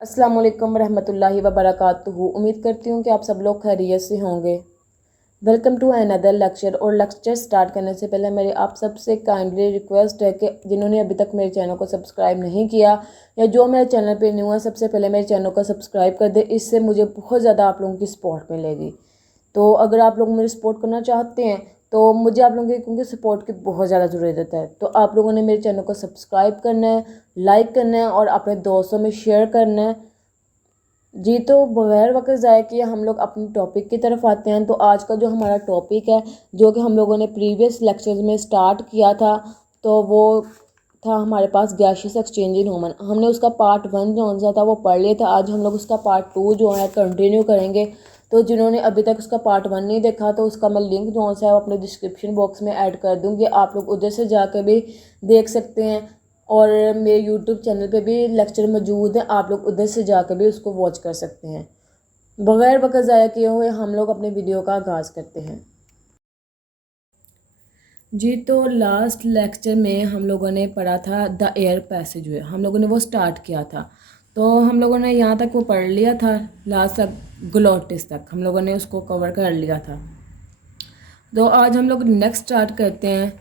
अस्सलाम वालेकुम रहमतुल्लाहि व बरकातुहू। उम्मीद करती हूँ कि आप सब लोग खैरियत से होंगे। Welcome to another lecture. और लेक्चर स्टार्ट करने से पहले मेरी आप सबसे काइंडली रिक्वेस्ट है कि जिन्होंने अभी तक मेरे चैनल को सब्सक्राइब नहीं किया या जो मेरे चैनल पे न्यू है, सबसे पहले मेरे चैनल को सब्सक्राइब कर दे। इससे मुझे बहुत ज़्यादा आप लोगों की सपोर्ट मिलेगी। तो अगर आप लोग मेरी सपोर्ट करना चाहते हैं तो मुझे आप लोगों की क्योंकि सपोर्ट की बहुत ज़्यादा ज़रूरत है। तो आप लोगों ने मेरे चैनल को सब्सक्राइब करना है, लाइक करना है और अपने दोस्तों में शेयर करना है। जी, तो बगैर वक्त ज़ाया किए हम लोग अपने टॉपिक की तरफ आते हैं। तो आज का जो हमारा टॉपिक है, जो कि हम लोगों ने प्रीवियस लेक्चर्स में स्टार्ट किया था, तो वो था हमारे पास गैसियस एक्सचेंज इन ह्यूमन। हमने उसका पार्ट 1 जो सा था वो पढ़ लिया था। आज हम लोग उसका पार्ट 2 जो है कंटिन्यू करेंगे। तो जिन्होंने अभी तक उसका पार्ट 1 नहीं देखा तो उसका मैं लिंक जो है वो अपने डिस्क्रिप्शन बॉक्स में ऐड कर दूँगी, आप लोग उधर से जाकर भी देख सकते हैं। और मेरे यूट्यूब चैनल पे भी लेक्चर मौजूद है, आप लोग उधर से जाकर भी उसको वॉच कर सकते हैं। बगैर वक्त ज़ाया किए हुए हम लोग अपने वीडियो का आगाज़ करते हैं। जी, तो लास्ट लेक्चर में हम लोगों ने पढ़ा था द एयर पैसेज वे, हम लोगों ने वो स्टार्ट किया था। तो हम लोगों ने यहाँ तक वो पढ़ लिया था, लास्ट तक ग्लोटिस तक हम लोगों ने उसको कवर कर लिया था। तो आज हम लोग नेक्स्ट स्टार्ट करते हैं।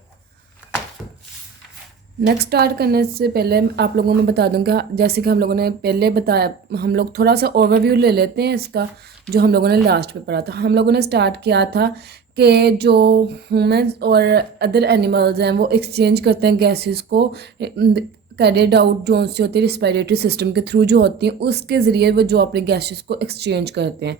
नेक्स्ट स्टार्ट करने से पहले आप लोगों में बता दूंगा, जैसे कि हम लोगों ने पहले बताया, हम लोग थोड़ा सा ओवरव्यू ले लेते हैं इसका, जो हम लोगों ने लास्ट में पढ़ा था। हम लोगों ने स्टार्ट किया था कि जो ह्यूमंस और अदर एनिमल्स हैं वो एक्सचेंज करते हैं गैसेस को, कैरियड आउट जो सी होती है रिस्पिरेटरी सिस्टम के थ्रू जो होती हैं, उसके ज़रिए वो जो अपने गैसेस को एक्सचेंज करते हैं।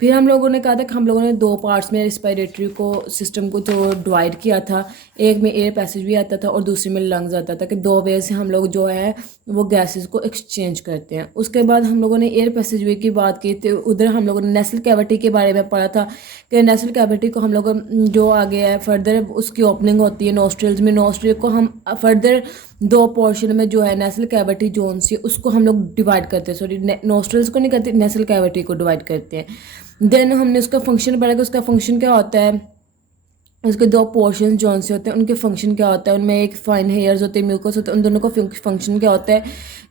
फिर हम लोगों ने कहा था कि हम लोगों ने 2 पार्ट्स में रिस्पिरेटरी को सिस्टम को जो डिवाइड किया था, एक में एयर पैसेज भी आता था और दूसरे में लंग्स आता था, कि 2 वे से हम लोग जो है वो गैसेस को एक्सचेंज करते हैं। उसके बाद हम लोगों ने एयर पैसेज वे की बात की, तो उधर हम लोगों ने नेसल कैविटी के बारे में पढ़ा था कि नेसल कैविटी को हम लोग जो आगे है फर्दर उसकी ओपनिंग होती है नोस्ट्रिल्स में। नोस्ट्रिल को हम फर्दर 2 पोर्शन में जो है नेसल कैविटी जोन सी उसको हम लोग डिवाइड करते हैं, सॉरी नोस्ट्रिल्स को नहीं करते, नेसल कैविटी को डिवाइड करते हैं। देन हमने उसका फंक्शन पढ़ा कि उसका फंक्शन क्या होता है, उसके 2 पोर्शन जोन से होते हैं, उनके फंक्शन क्या होता है। उनमें एक फाइन हेयर्स होते हैं, म्यूकस होते हैं, उन दोनों का फंक्शन क्या होता है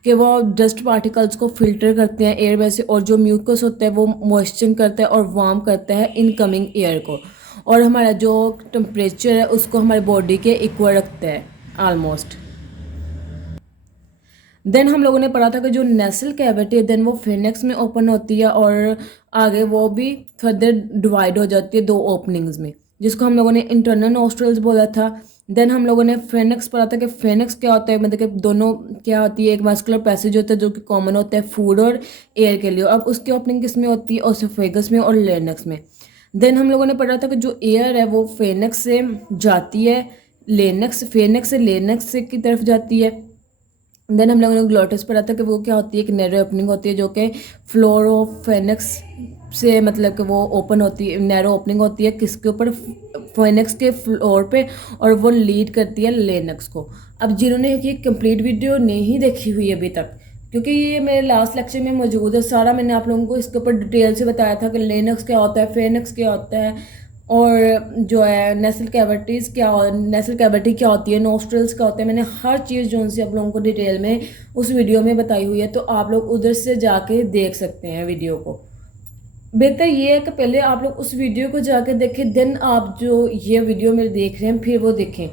कि वो डस्ट पार्टिकल्स को फिल्टर करते हैं एयर में से, और जो म्यूकस होता है वो मॉइस्चर करता है और वार्म करता है इनकमिंग एयर को, और हमारा जो टेम्परेचर है उसको हमारी बॉडी के इक्वल रखता है ऑलमोस्ट। देन हम लोगों ने पढ़ा था कि जो नेसल कैविटी है देन वो फेनेक्स में ओपन होती है और आगे वो भी फर्दर डिवाइड हो जाती है 2 ओपनिंग्स में, जिसको हम लोगों ने इंटरनल नोस्ट्रल्स बोला था। देन हम लोगों ने फेनेक्स पढ़ा था कि फेनेक्स क्या होता है, मतलब कि दोनों क्या होती है, एक मस्कुलर पैसेज होता है जो कि कॉमन होता है फूड और एयर के लिए। अब उसकी ओपनिंग किस में होती है, ओसोफेगस में और लेनक्स में। देन हम लोगों ने पढ़ा था कि जो एयर है वो फेनेक्स से जाती है लेनक्स, फेनेक्स से लेनक्स से की तरफ जाती है। देन हम लोगों ने ग्लोटिस पढ़ा था कि वो क्या होती है, एक नैरो ओपनिंग होती है जो कि फ्लोर ऑफ फेनेक्स से मतलब कि वो ओपन होती है, नैरो ओपनिंग होती है किसके ऊपर, फेनेक्स के फ्लोर पे, और वो लीड करती है लेनक्स को। अब जिन्होंने ये कंप्लीट वीडियो नहीं देखी हुई अभी तक, क्योंकि ये मेरे लास्ट लेक्चर में मौजूद है, सारा मैंने आप लोगों को इसके ऊपर डिटेल से बताया था कि लेनक्स क्या होता है, फेनेक्स क्या होता है, और जो है नेसल कैविटीज़ क्या, नेसल कैविटी क्या होती है, नोस्ट्रल्स क्या होते हैं। मैंने हर चीज़ जो उनसे आप लोगों को डिटेल में उस वीडियो में बताई हुई है, तो आप लोग उधर से जाके देख सकते हैं वीडियो को। बेहतर ये है कि पहले आप लोग उस वीडियो को जाके देखें, देन आप जो ये वीडियो मेरे देख रहे हैं फिर वो देखें,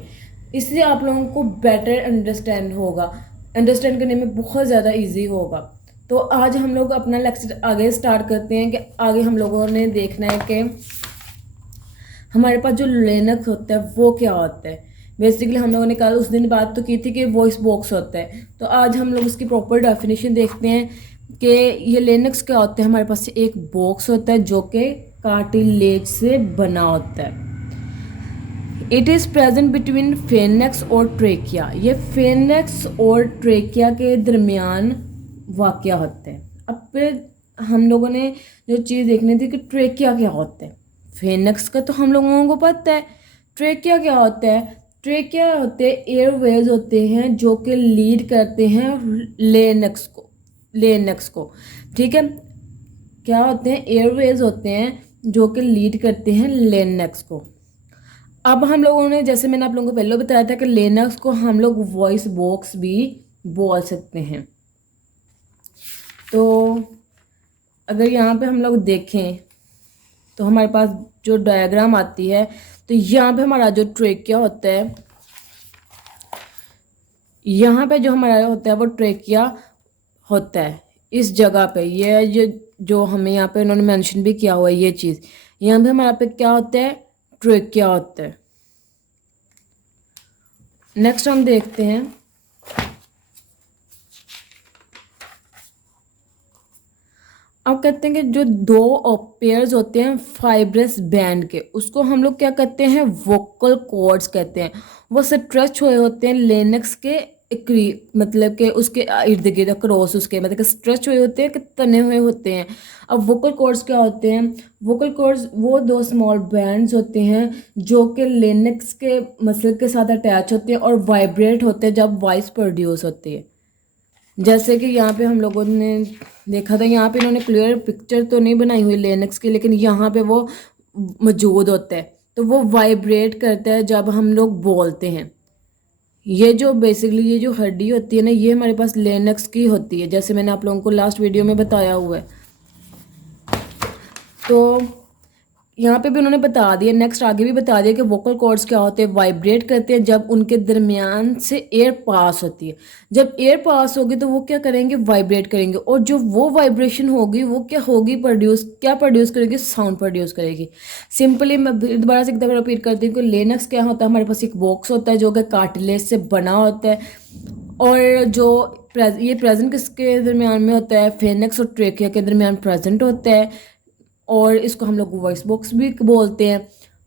इसलिए आप लोगों को बेटर अंडरस्टैंड होगा, अंडरस्टैंड करने में बहुत ज़्यादा ईजी होगा। तो आज हम लोग अपना लेक्चर आगे स्टार्ट करते हैं कि आगे हम लोगों ने देखना है कि हमारे पास जो लिनक्स होता है वो क्या होता है। बेसिकली हम लोगों ने कल उस दिन बात तो की थी कि वॉइस बॉक्स होता है, तो आज हम लोग उसकी प्रॉपर डेफिनेशन देखते हैं कि ये लिनक्स क्या होता है। हमारे पास एक बॉक्स होता है जो कि कार्टिलेज से बना होता है। इट इज़ प्रेजेंट बिटवीन फेनेक्स और ट्रेकिया, ये फेनेक्स और ट्रेकिया के दरमियान वाक़या होता है। अब फिर हम लोगों ने जो चीज़ देखनी थी कि ट्रेकिया क्या होता है। फेनेक्स का तो हम लोगों को पता है, ट्रेकिया क्या होता है। ट्रेकिया होते हैं एयरवेज होते हैं जो कि लीड करते हैं लेनक्स को, लेनक्स को, ठीक है। क्या होते हैं, एयरवेज होते हैं जो कि लीड करते हैं लेनक्स को। अब हम लोगों ने, जैसे मैंने आप लोगों को पहले बताया था कि लेनक्स को हम लोग वॉइस बॉक्स भी बोल सकते हैं। तो अगर यहाँ पे हम लोग देखें तो हमारे पास जो डायग्राम आती है, तो यहाँ पे हमारा जो ट्रेकिया होता है, यहाँ पे जो हमारा होता है वो ट्रेकिया होता है इस जगह पे। ये जो हमें यहाँ पे उन्होंने मेंशन भी किया हुआ है, ये चीज़ यहाँ पे हमारा पे क्या होता है, ट्रेकिया होता है। नेक्स्ट हम देखते हैं, अब कहते हैं कि जो दो पेयर्स होते हैं फाइब्रस बैंड के, उसको हम लोग क्या कहते हैं, वोकल कॉर्ड्स कहते हैं। वो स्ट्रेच हुए होते हैं लेनक्स के मतलब कि उसके इर्द गिर्द क्रॉस, उसके मतलब कि स्ट्रेच हुए होते हैं कि तने हुए होते हैं। अब वोकल कॉर्ड्स क्या होते हैं, वोकल कॉर्ड्स वो दो स्मॉल बैंड्स होते हैं जो कि लेनक्स के मसल के साथ अटैच होते हैं और वाइब्रेट होते हैं जब वॉइस प्रोड्यूस होती है। जैसे कि यहाँ पे हम लोगों ने देखा था, यहाँ पे इन्होंने क्लियर पिक्चर तो नहीं बनाई हुई लेनक्स की, लेकिन यहाँ पे वो मौजूद होता है, तो वो वाइब्रेट करता है जब हम लोग बोलते हैं। ये जो बेसिकली ये जो हड्डी होती है ना, ये हमारे पास लेनक्स की होती है, जैसे मैंने आप लोगों को लास्ट वीडियो में बताया हुआ है। तो यहाँ पे भी उन्होंने बता दिया, नेक्स्ट आगे भी बता दिया कि वोकल कॉर्ड्स क्या होते हैं, वाइब्रेट करते हैं जब उनके दरमियान से एयर पास होती है। जब एयर पास होगी तो वो क्या करेंगे, वाइब्रेट करेंगे, और जो वो वाइब्रेशन होगी वो क्या होगी, क्या प्रोड्यूस करेगी, साउंड प्रोड्यूस करेगी। सिंपली मैं दोबारा से एक दफ़ा रिपीट करती हूँ कि लेनक्स क्या होता है, हमारे पास एक बॉक्स होता है जो कि कार्टिलेज से बना होता है, और जो ये प्रेजेंट किसके दरमियान में होता है, फेनेक्स और ट्रेकिया के दरमियान प्रेजेंट होता है, और इसको हम लोग वॉइस बॉक्स भी बोलते हैं।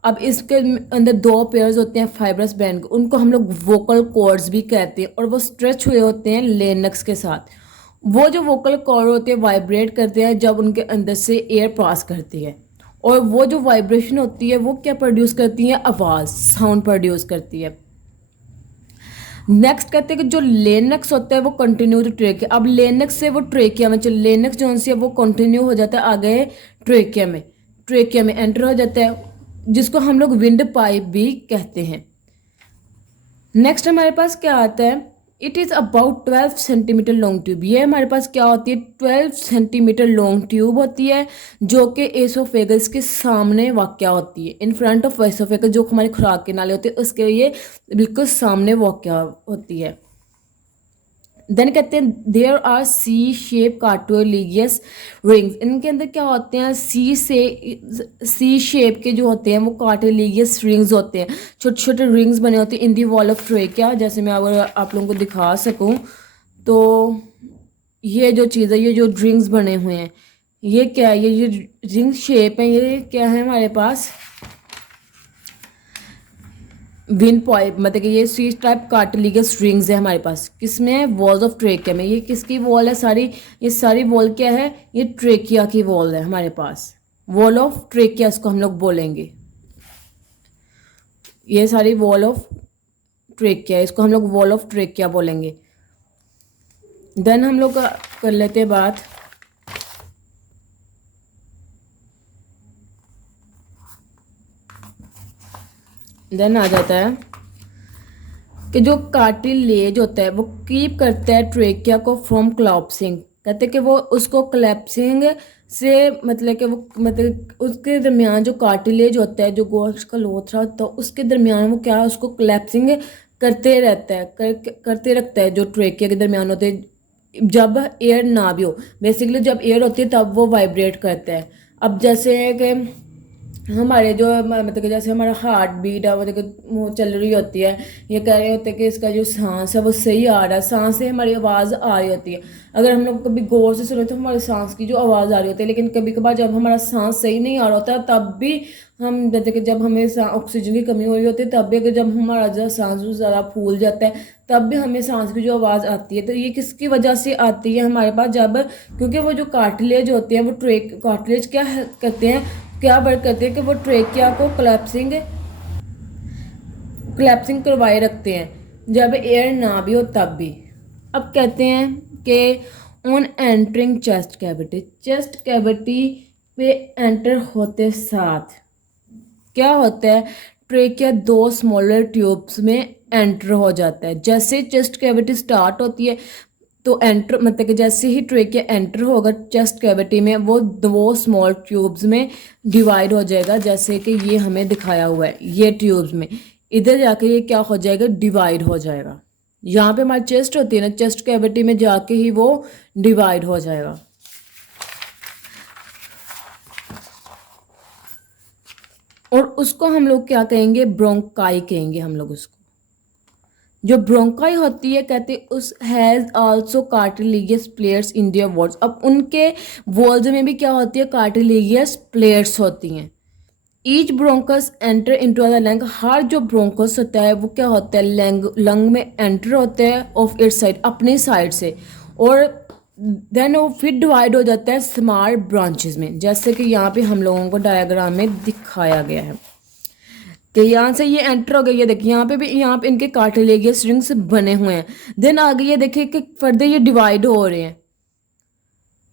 अब इसके अंदर दो पेयर्स होते हैं फाइब्रस बैंड के, उनको हम लोग वोकल कॉर्ड्स भी कहते हैं, और वो स्ट्रेच हुए होते हैं लेनक्स के साथ। वो जो वोकल कॉर्ड होते हैं वाइब्रेट करते हैं जब उनके अंदर से एयर पास करती है, और वो जो वाइब्रेशन होती है वो क्या प्रोड्यूस करती है, आवाज़, साउंड प्रोड्यूस करती है। नेक्स्ट कहते हैं कि जो लेनक्स होता है वो कंटिन्यू टू ट्रेकिया। अब लेनक्स से वो ट्रेकिया में चलो, लेनक्स जो है वो कंटिन्यू हो जाता है आगे ट्रेकिया में एंटर हो जाता है, जिसको हम लोग विंड पाइप भी कहते हैं। नेक्स्ट हमारे पास क्या आता है, it is about 12 centimetre long tube. ये हमारे पास क्या होती है, 12 सेंटीमीटर लॉन्ग ट्यूब होती है जो कि एसोफेगस के सामने वाक़या होती है, इन फ्रंट ऑफ एसोफेगस, जो हमारे खुराक के नाले होते हैं उसके ये बिल्कुल सामने वाक़या होती है। देन कहते हैं there are C shape cartilaginous rings. इनके अंदर क्या होते हैं, सी शेप के जो होते हैं वो कार्टिलेजियस रिंग्स होते हैं, छोटे छोटे रिंग्स बने होते हैं इन दी वॉल ऑफ ट्रेकिया। जैसे मैं अगर आप लोगों को दिखा सकूं तो ये जो चीज़ है, ये जो रिंग्स बने हुए हैं, ये क्या है, ये रिंग शेप है, ये क्या है हमारे पास, विंड पाइप, मतलब कि ये सी टाइप कार्टिलेजियस रिंग्स है हमारे पास, किसमें, वॉल्स ऑफ ट्रेकिया में। ये किसकी वॉल है सारी, ये सारी वॉल क्या है, ये ट्रेकिया की वॉल है हमारे पास, वॉल ऑफ ट्रेकिया इसको हम लोग बोलेंगे। ये सारी वॉल ऑफ ट्रेकिया, इसको हम लोग वॉल ऑफ ट्रेकिया बोलेंगे। देन हम लोग कर लेते हैं बात देन आ जाता है कि जो कार्टिलेज होता है वो कीप करता है ट्रेकिया को फ्रॉम क्लैप्सिंग। कहते हैं कि वो उसको क्लैप्सिंग से मतलब कि वो मतलब उसके दरमियान जो कार्टिलेज होता है, जो गोश्त का लोथरा होता है, उसके दरमियान वो क्या है, उसको क्लैप्सिंग करते रहता है, करते रखता है, जो ट्रेकिया के दरमियान होते हैं जब एयर ना भी हो। बेसिकली जब एयर होती है तब वो वाइब्रेट करता है। अब जैसे कि हमारे जो मतलब कि जैसे हमारा हार्ट बीट है, मतलब कि वो चल रही होती है, ये कह रहे होते हैं कि इसका जो सांस है वो सही आ रहा है, सांस से हमारी आवाज़ आ रही होती है। अगर हम लोग कभी गौर से सुने तो हमारे सांस की जो आवाज़ आ रही होती है, लेकिन कभी कभार जब हमारा सांस सही नहीं आ रहा होता तब भी हम, जैसे कि जब हमें ऑक्सीजन की कमी हो रही होती है तब भी, अगर जब हमारा जो सांस ज़्यादा फूल जाता है तब भी हमें सांस की जो आवाज़ आती है। तो ये किसकी वजह से आती है हमारे पास, जब क्योंकि वो जो कार्टिलेज होते हैं वो कार्टिलेज क्या करते हैं, क्या वर्क करते हैं कि वो ट्रेकिया को क्लैप्सिंग करवाए रखते हैं जब एयर ना भी हो तब भी। अब कहते हैं कि ऑन एंटरिंग चेस्ट कैविटी पे एंटर होते साथ क्या होता है, ट्रेकिया दो स्मॉलर ट्यूब्स में एंटर हो जाता है। जैसे चेस्ट कैविटी स्टार्ट होती है तो एंटर मतलब कि जैसे ही ट्रेकिया एंटर होगा चेस्ट कैविटी में वो दो स्मॉल ट्यूब्स में डिवाइड हो जाएगा, जैसे कि ये हमें दिखाया हुआ है ये ट्यूब्स में। इधर जाके ये क्या हो जाएगा, डिवाइड हो जाएगा। यहाँ पे हमारी चेस्ट होती है ना, चेस्ट कैविटी में जाके ही वो डिवाइड हो जाएगा। और उसको हम लोग क्या कहेंगे, ब्रोंकाई कहेंगे हम लोग उसको। जो ब्रोंकाई होती है कहते हैं उस has also cartilaginous plates in their walls. अब उनके वॉल्स में भी क्या होती है, कार्टिलेजियस प्लेट्स होती हैं। Each bronchus enter into the lung, हर जो ब्रोंकस होता है वो क्या होता है, लंग में एंटर होता है ऑफ इट साइड, अपनी साइड से। और देन वो फिर डिवाइड हो जाता है स्मॉल ब्रांचेस में, जैसे कि यहाँ पे हम लोगों को डायग्राम में दिखाया गया है कि यहाँ से ये एंटर हो गई है। देखिए यहाँ पे भी, यहाँ पे इनके कार्टिलेजियस रिंग्स बने हुए हैं। देन आगे ये देखिए कि फर्दर ये डिवाइड हो रहे हैं।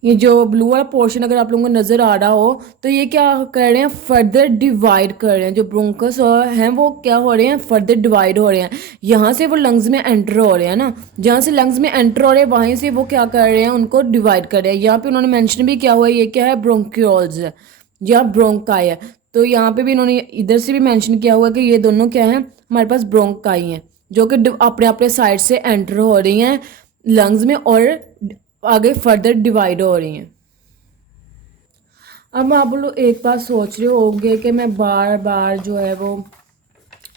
ये जो ब्लू वाला पोर्शन अगर आप लोगों को नज़र आ रहा हो तो ये क्या कर रहे हैं, फर्दर डिवाइड कर रहे हैं। जो ब्रोंकस हैं वो क्या हो रहे हैं, फर्दर डिवाइड हो रहे हैं। यहाँ से वो लंग्स में एंटर हो रहे हैं ना, जहाँ से लंग्स में एंटर हो रहे हैं वहीं से वो क्या कर रहे हैं, उनको डिवाइड कर रहे हैं। यहाँ पे उन्होंने मेंशन भी किया हुआ है, ये क्या है, ब्रोंक्यूल्स है या ब्रोंकाई है। तो यहाँ पे भी इन्होंने इधर से भी मेंशन किया हुआ है कि ये दोनों क्या है, हमारे पास ब्रोंकाई हैं जो कि अपने अपने साइड से एंटर हो रही हैं लंग्स में और आगे फर्दर डिवाइड हो रही हैं। अब आप लोग एक बात सोच रहे होंगे कि मैं बार बार जो है वो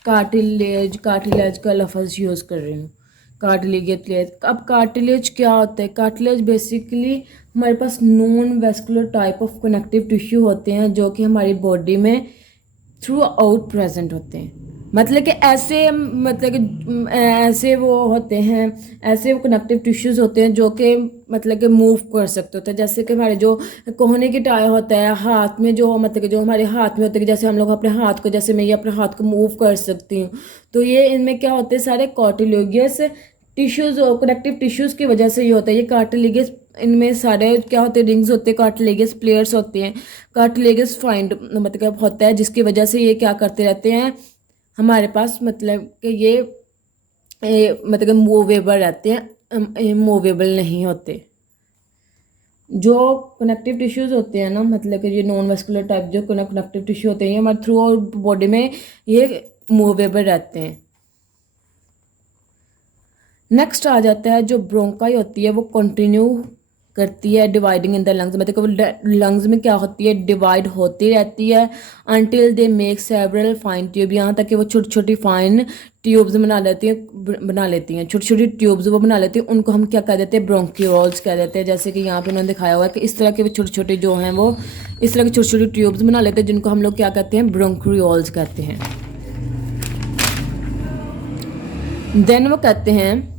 कार्टिलेज कार्टिलेज का लफ्ज़ यूज़ कर रही हूँ, कार्टिलेज। अब कार्टिलेज क्या होता है, कार्टिलेज बेसिकली हमारे पास non vascular type of connective tissue होते हैं जो कि हमारी बॉडी में थ्रू आउट प्रेजेंट होते हैं। मतलब कि ऐसे मतलब कि ऐसे वो होते हैं, ऐसे वो कनेक्टिव टिश्यूज़ होते हैं जो कि मतलब कि मूव कर सकते होते हैं। जैसे कि हमारे जो कोहनी की टाई होता है हाथ में, जो मतलब कि जो हमारे हाथ में होते हैं, जैसे हम लोग अपने हाथ को, जैसे मैं ये अपने हाथ को मूव कर सकती हूँ, तो ये इनमें क्या होते हैं, सारे कार्टिलेजियस टिश्यूज़ और कनेक्टिव टिश्यूज़ की वजह से ये होता है। ये कार्टिलेजियस, इनमें सारे क्या होते हैं, रिंग्स होते हैं, कार्टिलेजियस प्लेयर्स होते हैं, कार्टिलेजियस फाइंड मतलब होता है, जिसकी वजह से ये क्या करते रहते हैं हमारे पास, मतलब कि ये मतलब मूवेबल रहते हैं, मूवेबल नहीं होते। जो कनेक्टिव टिश्यूज़ होते हैं ना, मतलब कि ये नॉन वेस्कुलर टाइप जो कनेक्टिव टिश्यू होते हैं, ये हमारे थ्रू आउट बॉडी में ये मूवेबल रहते हैं। नेक्स्ट आ जाता है जो ब्रोंकाई होती है वो कंटिन्यू करती है डिवाइडिंग इन द लंग्स, मतलब लंग्स में क्या होती है, डिवाइड होती रहती है until they make several fine tube, यहाँ तक कि वो छोटी छोटी फाइन ट्यूब्स बना लेती हैं छोटी छोटी ट्यूब्स वो बना लेती हैं। उनको हम क्या कह देते हैं, ब्रोंक्यूल्स कह देते हैं। जैसे कि यहाँ पे उन्होंने दिखाया हुआ है कि इस तरह के वो छोटे छोटे जो हैं वो इस तरह की छोटी छोटी ट्यूब्स बना लेते हैं, जिनको हम लोग क्या कहते हैं, ब्रोंक्यूल्स कहते हैं। देन वो कहते हैं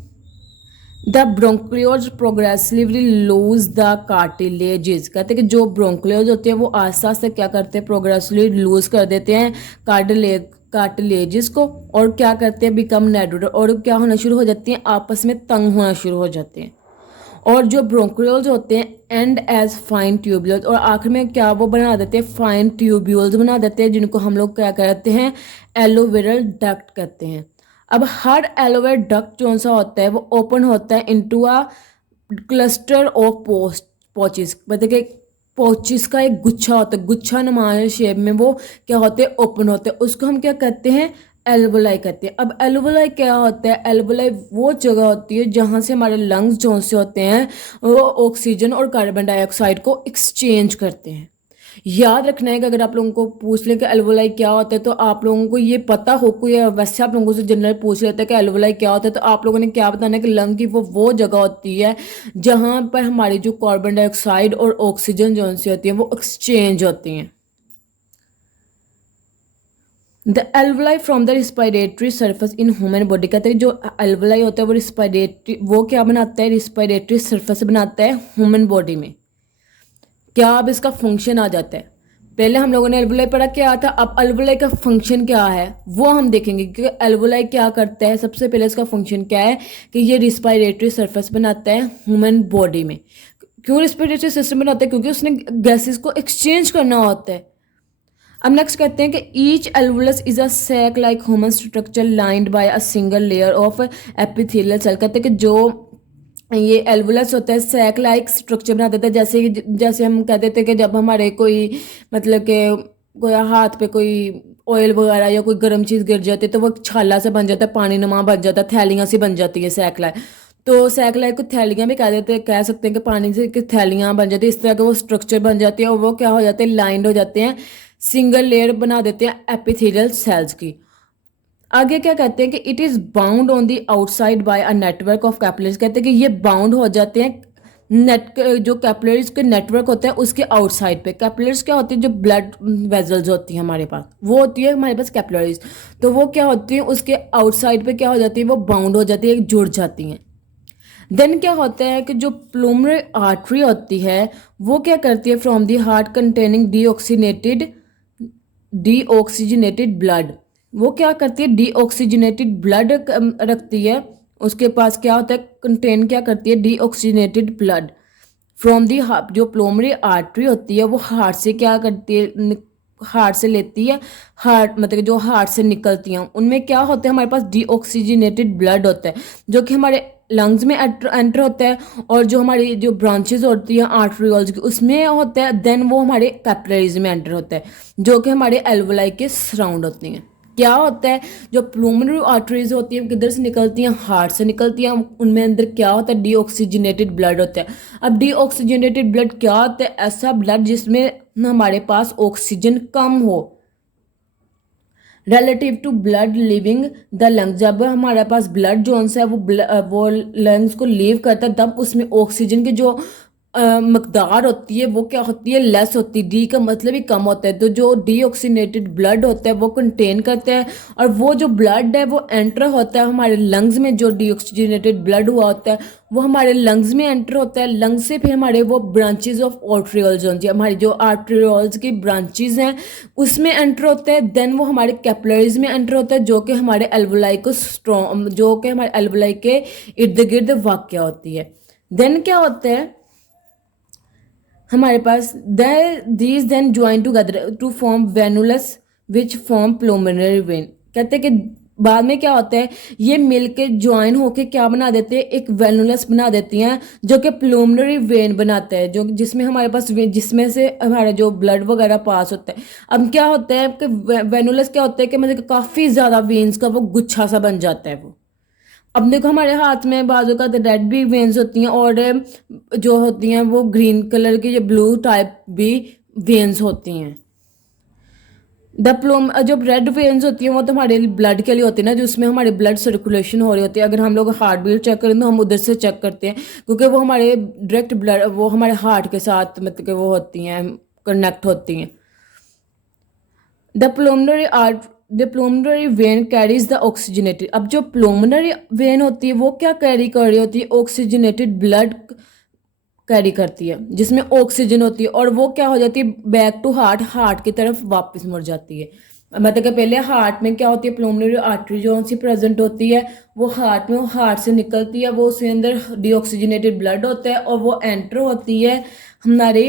the bronchioles progressively lose the cartilages, कहते हैं कि जो ब्रोंक्लियोज होते हैं वो आस्ते आस्ते क्या करते हैं, प्रोग्रेसिवली लूज कर देते हैं कार्टिलेजेस को, और क्या करते हैं, बिकम नेडुलर, और क्या होना शुरू हो जाती हैं, आपस में तंग होना शुरू हो जाते हैं। और जो ब्रोंक्लियोज होते हैं एंड एज फाइन ट्यूब्यूल्स, और आखिर में क्या वो बना देते हैं, फाइन ट्यूब्यूल्स बना देते हैं, जिनको हम लोग क्या कहते हैं, एलोवेरल डक्ट कहते हैं। अब हर एलोवेर डक्ट जो सा होता है वो ओपन होता है इनटू अ क्लस्टर ऑफ पोचिस, मतलब कि पोचिस का एक गुच्छा होता है, गुच्छा नुमा शेप में वो क्या होते हैं, ओपन होते हैं। उसको हम क्या कहते हैं, एल्वोलाई कहते हैं। अब एल्वोलाई क्या होता है, एल्वोलाई वो जगह होती है जहाँ से हमारे लंग्स जो से होते हैं वो ऑक्सीजन और कार्बन डाइऑक्साइड को एक्सचेंज करते हैं। याद रखना है कि अगर आप लोगों को पूछ ले कि एल्वोलाई क्या होता है तो आप लोगों को ये पता हो, कोई वैसे आप लोगों से जनरल पूछ लेते हैं कि एल्वोलाई क्या होता है, तो आप लोगों ने क्या बताना है कि लंग की वो जगह होती है जहाँ पर हमारी जो कार्बन डाइऑक्साइड और ऑक्सीजन जो से होती है वो एक्सचेंज होती हैं। The alveoli from the respiratory surface in human body, कहते हैं जो एल्वोलाई होता है वो रिस्पायरेटरी, वो क्या बनाता है, रिस्पायरेटरी सर्फेस बनाता है ह्यूमन बॉडी में। क्या अब इसका फंक्शन आ जाता है, पहले हम लोगों ने एल्वोलाई पढ़ा क्या था, अब एल्वोलाई का फंक्शन क्या है वो हम देखेंगे। क्योंकि एल्वोलाई क्या करता है, सबसे पहले इसका फंक्शन क्या है कि ये रिस्पायरेटरी सर्फेस बनाता है ह्यूमन बॉडी में। क्यों रिस्पायरेटरी सिस्टम बनाता है, क्योंकि उसने गैसेस को एक्सचेंज करना होता है। अब नेक्स्ट कहते हैं कि each alveolus is a sac like human structure lined by a single layer of epithelial cell, कहते हैं कि जो ये एल्वुलस होता है, सैक लाइक स्ट्रक्चर बना देता है। जैसे हम कहते थे कि जब हमारे कोई मतलब कि कोई हाथ पे कोई ऑयल वगैरह या कोई गर्म चीज़ गिर जाती है तो वो छाला से बन जाता है, पानी नुमा बन जाता है, थैलियाँ सी बन जाती है सैक लाइक। तो सैक लाइक को थैलियाँ भी कह सकते हैं कि पानी से कि थैलियाँ बन जाती है, इस तरह के वो स्ट्रक्चर बन जाती है और वो क्या हो जाते हैं, लाइंड हो जाते हैं, सिंगल लेयर बना देते हैं एपिथेलियल सेल्स की। आगे क्या कहते हैं कि it is bound on the outside by a network of capillaries, कहते हैं कि ये बाउंड हो जाते हैं नेट जो कैपिलरीज के नेटवर्क होता है उसके आउटसाइड पे। कैपिलरीज क्या होती है, जो ब्लड वेजल्स होती है हमारे पास, वो होती है हमारे पास कैपिलरीज। तो वो क्या होती है, उसके आउटसाइड पे क्या हो जाती है, वो बाउंड हो जाती है, जुड़ जाती हैं। देन क्या होता है कि जो प्लूमररी आर्टरी होती है वो क्या करती है, from the heart containing deoxygenated blood, वो क्या करती है, डीऑक्सीजनेटेड ब्लड रखती है। उसके पास क्या होता है, कंटेन क्या करती है, deoxygenated blood from the heart. जो प्लूमररी आर्टरी होती है वो हार्ट से क्या करती है, हार्ट से लेती है। हार्ट मतलब जो हार्ट से निकलती हैं उनमें क्या होता है, हमारे पास डीऑक्सीजनेटेड ब्लड होता है जो कि हमारे लंग्स में एंटर होता है। और जो हमारी जो ब्रांचेस होती हैं आर्टरियोल्स की उसमें होता है, देन वो हमारे कैपिलरीज में एंटर होता है जो कि हमारे एल्वोलाई के सराउंड होती हैं। क्या होता है, जो प्लूमनरी आर्टरीज होती हैं किधर से निकलती हैं, हार्ट से निकलती हैं। उनमें अंदर क्या होता है, डीऑक्सीजनेटेड ब्लड होता है। अब डीऑक्सीजनेटेड ब्लड क्या होता है, ऐसा ब्लड जिसमें हमारे पास ऑक्सीजन कम हो relative to blood living the lungs. जब हमारे पास ब्लड जो है वो लंग्स को लीव करता है तब उसमें ऑक्सीजन की जो मकदार होती है वो क्या होती है, लेस होती है। डी का मतलब ही कम होता है। तो जो डीऑक्सीनेटेड ब्लड होता है वो कंटेन करता है और वो जो ब्लड है वो एंटर होता है हमारे लंग्स में। जो डीऑक्सीजनेटेड ब्लड हुआ होता है वो हमारे लंग्स में एंटर होता है। लंग्स से फिर हमारे वो ब्रांचेज ऑफ आर्टरियोल्स होती है, हमारी जो आर्टरियोल्स की ब्रांचेज हैं उसमें एंटर होता है। देन वो हमारे कैपिलरीज में एंटर होता है जो कि हमारे एल्वोलाई को स्ट्रॉन्ग, जो कि हमारे एल्वोलाई के इर्द गिर्द वाक़या होती है। देन क्या होता है हमारे पास, these then join together to form venules which form pulmonary vein. कहते हैं कि बाद में क्या होता है, ये मिलके ज्वाइन होके क्या बना देते हैं, एक वेनुलस बना देती हैं जो कि प्लूमनरी वेन बनाता है, जो जिसमें हमारे पास जिसमें से हमारा जो ब्लड वगैरह पास होता है। अब क्या होता है कि वेनुलस क्या होता है कि मतलब काफ़ी ज़्यादा वेन्स का वो गुच्छा सा बन जाता है वो। अब देखो हमारे हाथ में बाजू का रेड भी वेन्स होती हैं और जो होती हैं वो ग्रीन कलर की, जो ब्लू टाइप भी वेन्स होती हैं। द प्लूम जो रेड वेन्स होती हैं वो तो हमारे ब्लड के लिए होती है ना, जिसमें हमारे ब्लड सर्कुलेशन हो रही होती है। अगर हम लोग हार्ट बीट चेक करें तो हम उधर से चेक करते हैं क्योंकि वो हमारे डायरेक्ट ब्लड वो हमारे हार्ट के साथ मतलब कि वो होती हैं, कनेक्ट होती हैं। The pulmonary art the pulmonary vein carries the oxygenated. अब जो प्लूमनरी वेन होती है वो क्या कैरी कर रही होती है, ऑक्सीजनेटेड ब्लड कैरी करती है जिसमें ऑक्सीजन होती है और वो क्या हो जाती है, बैक टू हार्ट, हार्ट की तरफ वापस मुड़ जाती है। मतलब कि पहले हार्ट में क्या होती है, प्लूमनरी आर्टरी जो सी प्रेजेंट होती है वो हार्ट में, वो हार्ट से निकलती है, वो उसके अंदर डीऑक्सीजनेटेड ब्लड होता है और वो एंटर होती है हमारे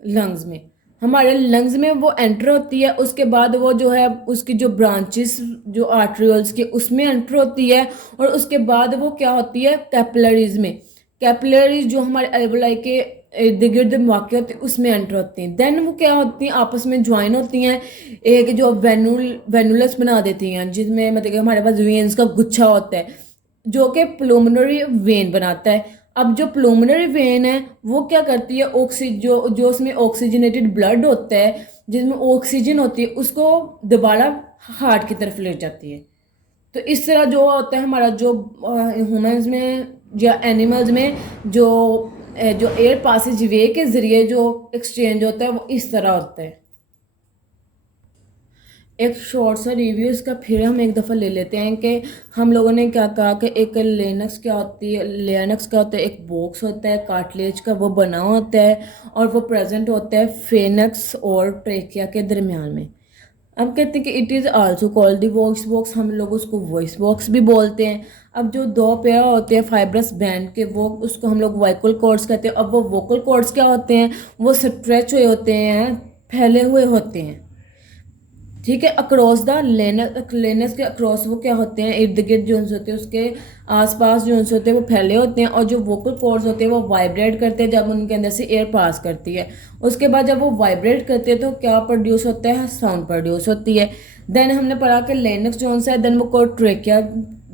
लंग्स में। हमारे लंग्स में वो एंटर होती है, उसके बाद वो जो है उसकी जो ब्रांचेस जो आर्टरियोल्स के उसमें एंटर होती है और उसके बाद वो क्या होती है, कैपिलरीज में। कैपिलरीज जो हमारे एल्वोलाई के इर्द गिर्द वाक़ होती है उसमें एंटर होती हैं। देन वो क्या होती हैं, आपस में ज्वाइन होती हैं, एक जो वेनुलस बना देती हैं जिसमें मतलब कि हमारे पास वेन्स का गुच्छा होता है जो कि प्लूमनरी वेन बनाता है। अब जो प्लूमनरी वेन है वो क्या करती है, जो उसमें ऑक्सीजनेटेड ब्लड होता है जिसमें ऑक्सीजन होती है उसको दोबारा हार्ट की तरफ ले जाती है। तो इस तरह जो होता है हमारा जो ह्यूमंस में या एनिमल्स में जो जो एयर पासेज वे के ज़रिए जो एक्सचेंज होता है वो इस तरह होता है। एक शॉर्ट सा रिव्यू इसका फिर हम एक दफ़ा ले लेते हैं कि हम लोगों ने क्या कहा कि एक लेनक्स क्या होती है, लेनक्स क्या होता है, एक बॉक्स होता है कार्टिलेज का, वो बना होता है और वो प्रेजेंट होता है फेनक्स और ट्रेकिया के दरमियान में। अब कहते हैं कि it is also called the voice box, हम लोग उसको वॉइस बॉक्स भी बोलते हैं। अब जो दो पेयर होते हैं फाइब्रस बैंड के वो उसको हम लोग वोकल कॉर्ड्स कहते हैं। अब वो वोकल कॉर्ड्स क्या होते हैं, वो स्ट्रेच हुए होते हैं, फैले हुए होते हैं, ठीक है। अक्रॉस द लेनस के अक्रॉस वो क्या होते हैं, इर्द गिर्द जो होते हैं उसके आसपास जो होते हैं वो फैले होते हैं, और जो वोकल कॉर्ड्स होते हैं वो वाइब्रेट करते हैं जब उनके अंदर से एयर पास करती है। उसके बाद जब वो वाइब्रेट करते हैं तो क्या प्रोड्यूस होता है, साउंड प्रोड्यूस होती है। देन हमने पढ़ा कि लेनक्स जो है देन वो ट्रेकिया,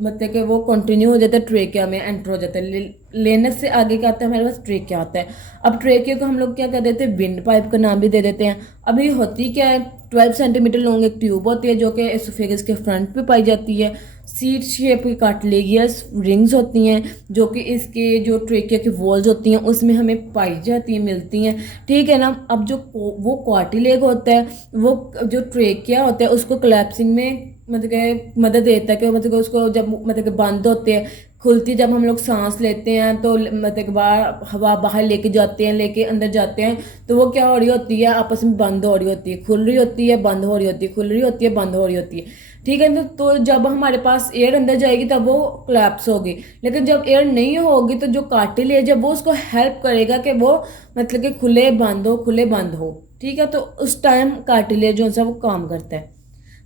मतलब कि वो कंटिन्यू हो जाता है, ट्रेकिया में एंटर हो जाता है। लेनक्स से आगे क्या आता है, हमारे पास ट्रेकिया आता है। अब ट्रेकिया को हम लोग क्या कर देते हैं, विंड पाइप का नाम भी दे देते हैं। अब ये होती क्या है, 12 सेंटीमीटर लॉन्ग एक ट्यूब होती है जो कि एसोफेगस के फ्रंट पे पाई जाती है। सीट शेप की कार्टिलेजियस रिंग्स होती हैं जो कि इसके जो ट्रेकिया की वॉल्स होती हैं उसमें हमें पाई जाती हैं, मिलती हैं। ठीक है ना। अब जो वो कार्टिलेज होता है, वो जो ट्रेकिया होता है उसको कोलैप्सिंग में मतलब कि मदद देता है, कि मतलब कि उसको जब मतलब कि बंद होते हैं, खुलती जब हम लोग सांस लेते हैं तो मतलब कि बाहर हवा बाहर लेके जाते हैं, लेके अंदर जाते हैं, तो वो क्या हो रही होती है, आपस में बंद हो रही होती है, खुल रही होती है, बंद हो रही होती है, खुल रही होती है, बंद हो रही होती है। ठीक है। तो जब हमारे पास एयर अंदर जाएगी तब वो कोलैप्स होगी। लेकिन जब एयर नहीं होगी तो जो कार्टिलेज है वो उसको हेल्प करेगा कि वो मतलब कि खुले बंद हो, खुले बंद हो। ठीक है। तो उस टाइम कार्टिलेज जो है वो काम करता है।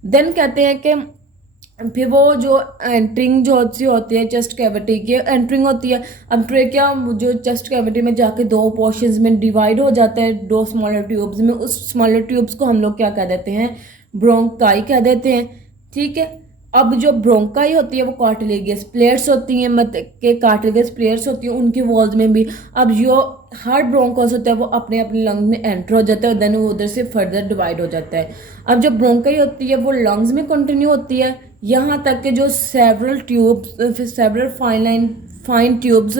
देन कहते हैं कि फिर वो जो एंट्रिंग जो होती है चेस्ट कैविटी की एंट्रिंग होती है। अब ट्रेकिया जो चेस्ट कैविटी में जाके दो पोर्शंस में डिवाइड हो जाता है, दो स्मॉलर ट्यूब्स में। उस स्मॉलर ट्यूब्स को हम लोग क्या कह देते हैं, ब्रोंकाई कह देते हैं। ठीक है। अब जो ब्रोंकाई होती है वो कार्टिलेजियस प्लेट्स होती हैं, मतलब के कार्टिलेजियस प्लेट्स होती हैं उनकी वॉल्स में भी। अब जो हर ब्रोंकोस होता है वो अपने अपने लंग में एंटर हो जाता है और देन वो उधर से फर्दर डिवाइड हो जाता है। अब जो ब्रोंकाई होती है वो लंग्स में कंटिन्यू होती है, यहाँ तक कि जो सेवरल ट्यूब्स फिर सेवरल फाइन ट्यूब्स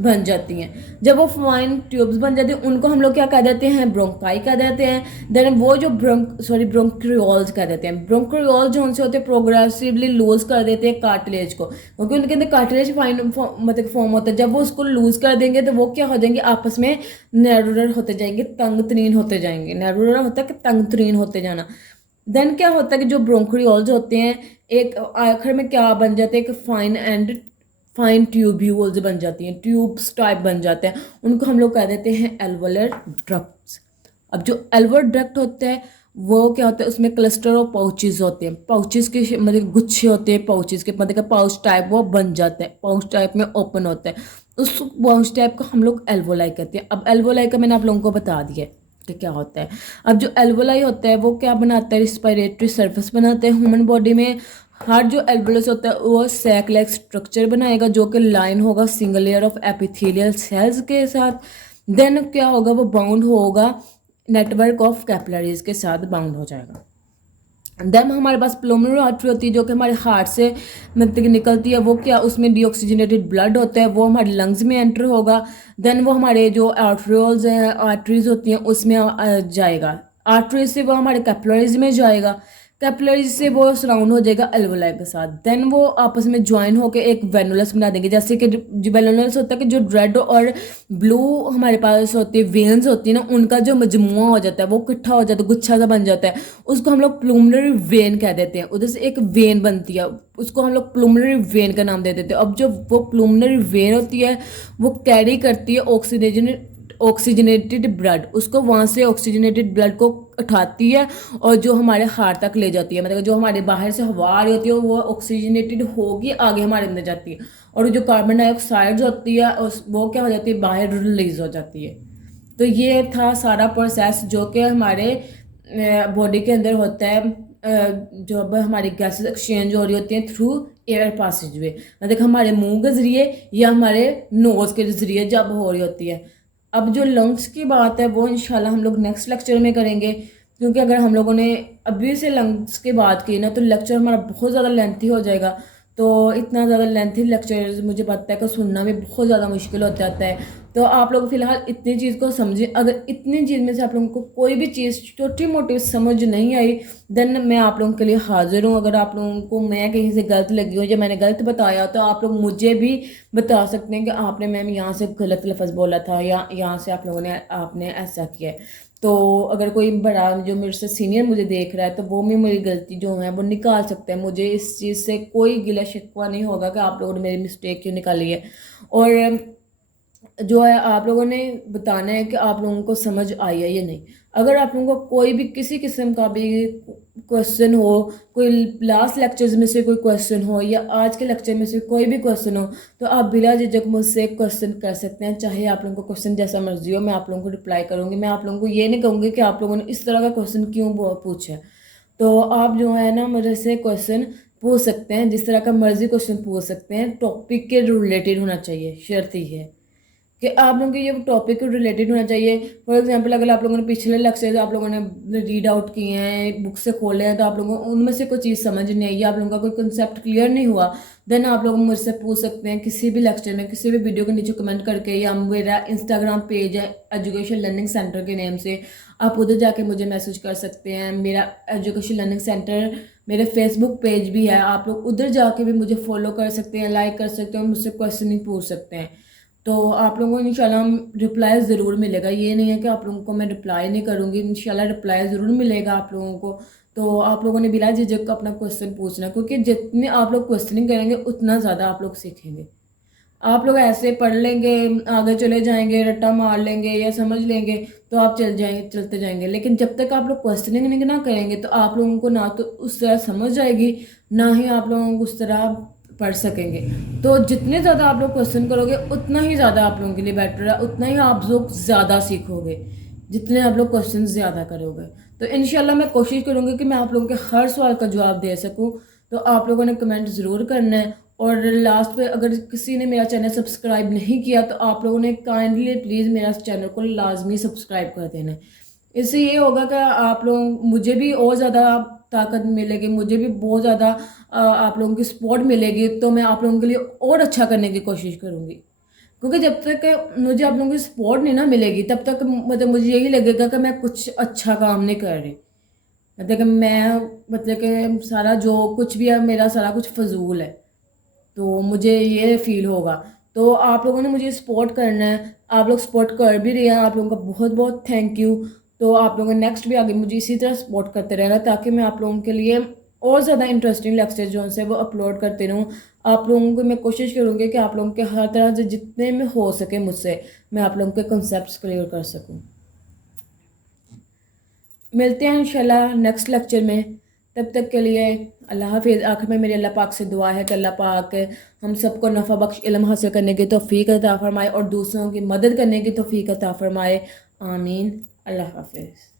बन जाती हैं। जब वो फाइन ट्यूब्स बन जाती हैं उनको हम लोग क्या कह देते हैं, ब्रोंकाई कह देते हैं। देन वो जो ब्रोंक्रियोल्स कह देते हैं। ब्रोंक्रियोल्स जो उनसे होते हैं प्रोग्रेसिवली लूज कर देते हैं कार्टिलेज को, क्योंकि उनके अंदर कार्टिलेज फाइन मतलब फॉर्म होता है। जब वो उसको लूज कर देंगे तो वो क्या हो जाएंगे, आपस में नैरोरर होते जाएंगे, तंग तरीन होते जाएंगे। नैरोरर होता है कि तंग तरीन होते जाना। देन क्या होता है कि जो ब्रोंक्रियोल्स होते हैं एक आखिर में क्या बन जाते हैं, एक फाइन ट्यूब्यूल्स बन जाती हैं, ट्यूब्स टाइप बन जाते हैं। उनको हम लोग कह देते हैं एल्वोलर डक्ट्स। अब जो एल्वोलर डक्ट होते हैं वो क्या होता है, उसमें क्लस्टर ऑफ पाउचेस होते हैं, पाउचेस के मतलब गुच्छे होते हैं, पाउचेस के मतलब पाउच टाइप वो बन जाता है, पाउच टाइप में ओपन होता है। उस पाउच टाइप को हम लोग एल्वोलाई कहते हैं। अब एल्वोलाई का मैंने आप लोगों को बता दिया कि क्या होता है। अब जो एल्वोलाई होता है वो क्या बनाता है, रिस्पायरेटरी सर्फेस बनाते हैं ह्यूमन बॉडी में। हर जो एल्वोलस होता है वो सैक लाइक स्ट्रक्चर बनाएगा जो कि लाइन होगा single layer of epithelial cells के साथ। देन क्या होगा, वो बाउंड होगा नेटवर्क ऑफ कैपिलरीज के साथ बाउंड हो जाएगा। देन हमारे पास प्लूमनरी आर्टरी होती है जो कि हमारे हार्ट से मतलब कि निकलती है। वो क्या, उसमें डीऑक्सीजनेटेड ब्लड होता है, वो हमारे लंग्स में एंटर होगा। देन वो हमारे जो आर्टरियोल्स हैं, आर्टरीज होती हैं उसमें जाएगा। आर्टरीज से वो हमारे कैपिलरीज में जाएगा, कैपिलरीज से वो सराउंड हो जाएगा एल्वोलाई के साथ। देन वो आपस में ज्वाइन होकर एक वेनुलस बना देंगे। जैसे कि जो वेनुलस होता है कि जो रेड और ब्लू हमारे पास होती है वेन्स होती है ना, उनका जो मजमुआ हो जाता है वो इकट्ठा हो जाता है, गुच्छा सा बन जाता है, उसको हम लोग प्लूमनरी वेन कह देते हैं। उधर से एक वेन बनती है, उसको हम लोग प्लूमनरी वेन का नाम दे देते हैं। अब जो वो प्लूमनरी वेन होती है वो कैरी करती है ऑक्सीजनेटेड ब्लड, उसको वहाँ से ऑक्सीजनेटेड ब्लड को उठाती है और जो हमारे हार्ट तक ले जाती है। मतलब जो हमारे बाहर से हवा आ रही होती है वो ऑक्सीजनेटेड होगी आगे हमारे अंदर जाती है, और जो कार्बन डाइऑक्साइड होती है वो क्या हो जाती है, बाहर रिलीज हो जाती है। तो ये था सारा प्रोसेस जो कि हमारे बॉडी के अंदर होता है। जो अब हमारी गैसेस एक्सचेंज हो रही होती हैं थ्रू एयर पासेज वे, मतलब हमारे मुंह के जरिए या हमारे नोज के जरिए जब हो रही होती है। अब जो लंग्स की बात है वो इंशाल्लाह हम लोग नेक्स्ट लेक्चर में करेंगे, क्योंकि अगर हम लोगों ने अभी से लंग्स की बात की ना तो लेक्चर हमारा बहुत ज़्यादा लेंथी हो जाएगा। तो इतना ज़्यादा लेंथी लेक्चर मुझे पता है कि सुनना भी बहुत ज़्यादा मुश्किल हो जाता है। तो आप लोग फिलहाल इतनी चीज़ को समझें। अगर इतनी चीज़ में से आप लोगों को कोई भी चीज़ छोटी मोटी समझ नहीं आई देन मैं आप लोगों के लिए हाजिर हूँ। अगर आप लोगों को मैं कहीं से गलत लगी हो या मैंने गलत बताया तो आप लोग मुझे भी बता सकते हैं कि आपने मैम यहाँ से गलत लफ्ज़ बोला था या यहाँ से आप लोगों ने आपने ऐसा किया है। तो अगर कोई बड़ा जो मेरे से सीनियर मुझे देख रहा है तो वो भी मेरी गलती जो है वो निकाल सकते हैं। मुझे इस चीज़ से कोई गिला शिकवा नहीं होगा कि आप लोगों ने मेरी मिस्टेक क्यों निकाली है। और जो है आप लोगों ने बताना है कि आप लोगों को समझ आई है या नहीं। अगर आप लोगों को कोई भी किसी किस्म का भी क्वेश्चन हो, कोई लास्ट लेक्चर्स में से कोई क्वेश्चन हो या आज के लेक्चर में से कोई भी क्वेश्चन हो, तो आप बिला झिझक मुझसे क्वेश्चन कर सकते हैं। चाहे आप लोगों को क्वेश्चन जैसा मर्जी हो, मैं आप लोगों को रिप्लाई करूँगी। मैं आप लोगों को ये नहीं कहूँगी कि आप लोगों ने इस तरह का क्वेश्चन क्यों पूछा है। तो आप जो है ना मुझे से क्वेश्चन पूछ सकते हैं, जिस तरह का मर्जी क्वेश्चन पूछ सकते हैं। टॉपिक के रिलेटेड होना चाहिए, शर्त ही है कि आप लोगों के ये टॉपिक के रिलेटेड होना चाहिए। फॉर एग्जांपल अगर आप लोगों ने पिछले लेक्चर आप लोगों ने रीड आउट किए हैं, बुक से खोले हैं, तो आप लोगों को उनमें से कोई चीज़ समझ नहीं आई, आप लोगों का कोई कंसेप्ट क्लियर नहीं हुआ, देन आप लोग मुझसे पूछ सकते हैं किसी भी लेक्चर में, किसी भी वीडियो के नीचे कमेंट करके, या मेरा इंस्टाग्राम पेज है एजुकेशन लर्निंग सेंटर के नेम से, आप उधर जाके मुझे मैसेज कर सकते हैं। मेरा एजुकेशन लर्निंग सेंटर मेरे फेसबुक पेज भी है, आप लोग उधर जाके भी मुझे फॉलो कर सकते हैं, लाइक कर सकते हैं और मुझसे क्वेश्चनिंग पूछ सकते हैं। तो आप लोगों को इंशाल्लाह रिप्लाई ज़रूर मिलेगा। ये नहीं है कि आप लोगों को मैं रिप्लाई नहीं करूँगी, इंशाल्लाह रिप्लाई ज़रूर मिलेगा आप लोगों को। तो आप लोगों ने बिला झिझक अपना क्वेश्चन पूछना, क्योंकि जितने आप लोग क्वेश्चनिंग करेंगे उतना ज़्यादा आप लोग सीखेंगे। आप लोग ऐसे पढ़ लेंगे, आगे चले जाएंगे, रट्टा मार लेंगे या समझ लेंगे, तो आप चलते जाएंगे। लेकिन जब तक आप लोग क्वेश्चनिंग नहीं ना करेंगे, तो आप लोगों को ना तो उस तरह समझ आएगी, ना ही आप लोगों को उस तरह पढ़ सकेंगे। तो जितने ज़्यादा आप लोग क्वेश्चन करोगे उतना ही ज़्यादा आप लोगों के लिए बेटर है, उतना ही आप लोग ज़्यादा सीखोगे जितने आप लोग क्वेश्चन ज़्यादा करोगे। तो इंशाल्लाह मैं कोशिश करूँगी कि मैं आप लोगों के हर सवाल का जवाब दे सकूँ। तो आप लोगों ने कमेंट ज़रूर करना है। और लास्ट पे अगर किसी ने मेरा चैनल सब्सक्राइब नहीं किया, तो आप लोगों ने काइंडली प्लीज़ मेरा चैनल को लाजमी सब्सक्राइब कर देना है। इससे ये होगा कि आप लोग मुझे भी और ज़्यादा ताकत मिलेगी, मुझे भी बहुत ज़्यादा आप लोगों की सपोर्ट मिलेगी, तो मैं आप लोगों के लिए और अच्छा करने की कोशिश करूँगी। क्योंकि जब तक मुझे आप लोगों की सपोर्ट नहीं ना मिलेगी, तब तक मतलब मुझे यही लगेगा कि मैं कुछ अच्छा काम नहीं कर रही। मतलब कि मैं मतलब कि सारा जो कुछ भी है मेरा सारा कुछ फ़ज़ूल है। तो मुझे ये फ़ील होगा। तो आप लोगों ने मुझे सपोर्ट करना है, आप लोग सपोर्ट कर भी रहे हैं, आप लोगों का बहुत-बहुत थैंक यू। तो आप लोगों ने नेक्स्ट भी आगे मुझे इसी तरह सपोर्ट करते रहना, ताकि मैं आप लोगों के लिए और ज़्यादा इंटरेस्टिंग लेक्चर जो है वो अपलोड करती रहूँ। आप लोगों को मैं कोशिश करूँगी कि आप लोगों के हर तरह से जितने में हो सके मुझसे, मैं आप लोगों के कॉन्सेप्ट्स क्लियर कर सकूँ। मिलते हैं इंशाल्लाह नेक्स्ट लेक्चर में। तब तक के लिए अल्लाह हाफ़िज़। आखिर में मेरी अल्लाह पाक से दुआ है कि अल्लाह पाक हम सबको नफ़ा बख्श इल्म हासिल करने की तौफ़ीक अता फ़रमाए और दूसरों की मदद करने की तौफ़ीक अता फ़रमाए। आमीन। अल्लाह हाफ़िज़।